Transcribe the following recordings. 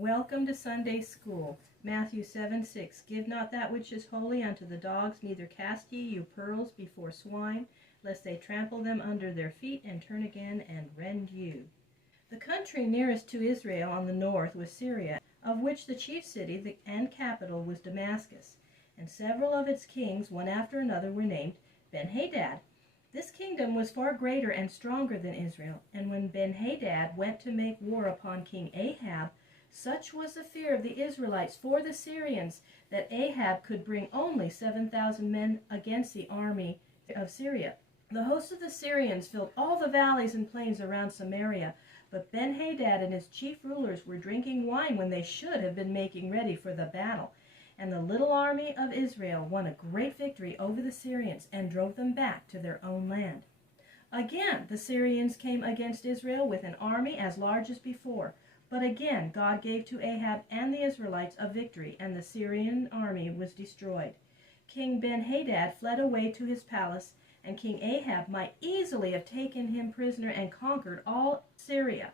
Welcome to Sunday School. Matthew 7:6. Give not that which is holy unto the dogs, neither cast ye your pearls before swine, lest they trample them under their feet, and turn again and rend you. The country nearest to Israel on the north was Syria, of which the chief city and capital was Damascus, and several of its kings, one after another, were named Ben-Hadad. This kingdom was far greater and stronger than Israel, and when Ben-Hadad went to make war upon King Ahab, such was the fear of the Israelites for the Syrians that Ahab could bring only 7,000 men against the army of Syria. The host of the Syrians filled all the valleys and plains around Samaria, but Ben-Hadad and his chief rulers were drinking wine when they should have been making ready for the battle. And the little army of Israel won a great victory over the Syrians and drove them back to their own land. Again, the Syrians came against Israel with an army as large as before. But again, God gave to Ahab and the Israelites a victory, and the Syrian army was destroyed. King Ben-Hadad fled away to his palace, and King Ahab might easily have taken him prisoner and conquered all Syria.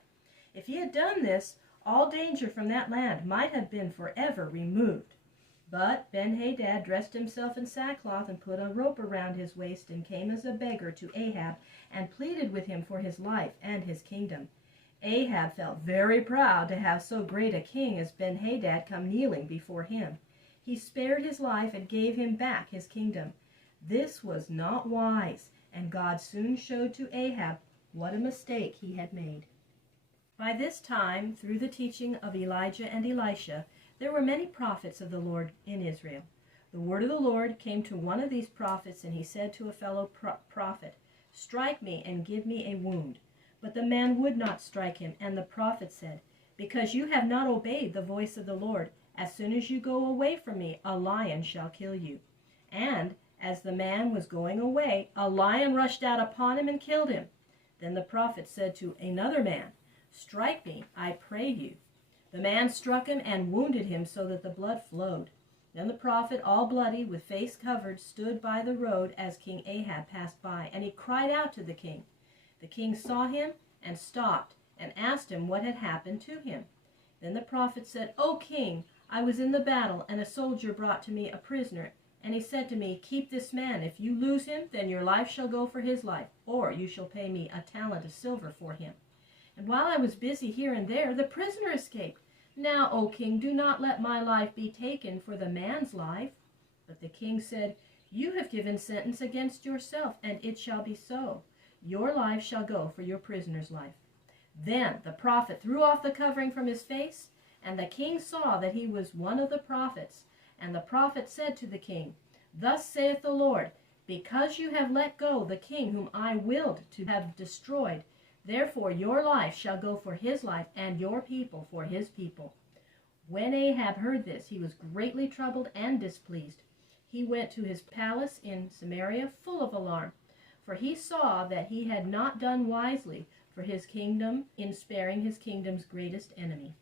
If he had done this, all danger from that land might have been forever removed. But Ben-Hadad dressed himself in sackcloth and put a rope around his waist and came as a beggar to Ahab and pleaded with him for his life and his kingdom. Ahab felt very proud to have so great a king as Ben-Hadad come kneeling before him. He spared his life and gave him back his kingdom. This was not wise, and God soon showed to Ahab what a mistake he had made. By this time, through the teaching of Elijah and Elisha, there were many prophets of the Lord in Israel. The word of the Lord came to one of these prophets, and he said to a fellow prophet, "Strike me and give me a wound." But the man would not strike him, and the prophet said, "Because you have not obeyed the voice of the Lord, as soon as you go away from me, a lion shall kill you." And as the man was going away, a lion rushed out upon him and killed him. Then the prophet said to another man, "Strike me, I pray you." The man struck him and wounded him so that the blood flowed. Then the prophet, all bloody, with face covered, stood by the road as King Ahab passed by, and he cried out to the king. The king saw him and stopped and asked him what had happened to him. Then the prophet said, "O king, I was in the battle, and a soldier brought to me a prisoner, and he said to me, 'Keep this man. If you lose him, then your life shall go for his life, or you shall pay me a talent of silver for him.' And while I was busy here and there, the prisoner escaped. Now, O king, do not let my life be taken for the man's life." But the king said, "You have given sentence against yourself, and it shall be so. Your life shall go for your prisoner's life." Then the prophet threw off the covering from his face, and the king saw that he was one of the prophets. And the prophet said to the king, "Thus saith the Lord, because you have let go the king whom I willed to have destroyed, therefore your life shall go for his life, and your people for his people." When Ahab heard this, he was greatly troubled and displeased. He went to his palace in Samaria full of alarm, for he saw that he had not done wisely for his kingdom in sparing his kingdom's greatest enemy.